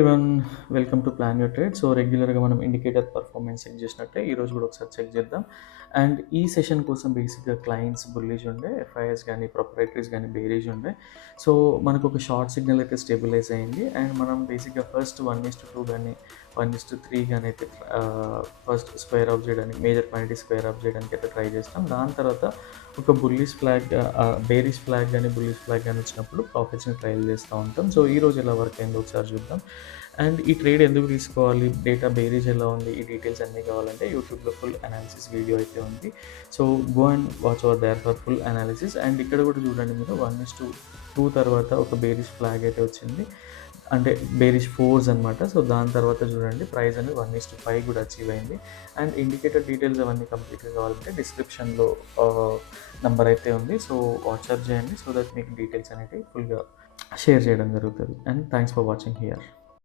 Everyone, welcome to plan your trade. So రెగ్యులర్గా మనం indicator performance check చేసినట్టే ఈరోజు కూడా ఒకసారి చెక్ చేద్దాం. అండ్ ఈ సెషన్ కోసం బేసిక్గా క్లయింట్స్ బుల్లిష్ ఉండే, ఎఫ్ఐఎస్ కానీ ప్రొపరేటరీస్ కానీ బేరేజ్ ఉండే. సో మనకు ఒక షార్ట్ సిగ్నల్ అయితే స్టెబిలైజ్ అయింది. అండ్ మనం బేసిక్గా ఫస్ట్ 1:2 కానీ 1:3 కానీ అయితే ఫస్ట్ స్క్వేర్ ఆఫ్ చేయడానికి, మేజర్ క్వాంటిటీ స్క్వేర్ ఆఫ్ చేయడానికి అయితే ట్రై చేస్తాం. దాని తర్వాత ఒక బుల్లిష్ ఫ్లాగ్, బేరిష్ ఫ్లాగ్ కానీ బుల్లిష్ ఫ్లాగ్ కానీ వచ్చినప్పుడు ప్రాఫిట్స్ని ట్రయల్ చేస్తూ ఉంటాం. సో ఈ రోజు ఎలా వర్క్ అయిందో ఒకసారి చూద్దాం. అండ్ ఈ ట్రేడ్ ఎందుకు తీసుకోవాలి, డేటా బేరేజ్ ఎలా ఉంది, ఈ డీటెయిల్స్ అన్నీ కావాలంటే యూట్యూబ్లో ఫుల్ అనాలిసిస్ వీడియో అయితే ఉంది. So go and watch over there for full analysis. And ఇక్కడ కూడా చూడండి, మీరు 1:2 తర్వాత ఒక బేరిష్ ఫ్లాగ్ అయితే వచ్చింది, అంటే బేరిష్ ఫోర్స్ అనమాట. సో దాని తర్వాత చూడండి ప్రైస్ అనేది 1:5 కూడా అచీవ్ అయింది. అండ్ ఇండికేటర్ డీటెయిల్స్ అవన్నీ కంప్లీట్గా కావాలంటే డిస్క్రిప్షన్లో నెంబర్ అయితే ఉంది. సో వాట్సాప్ చేయండి, సో దట్ మీకు డీటెయిల్స్ అనేవి ఫుల్గా షేర్ చేయడం జరుగుతుంది. And thanks for watching here.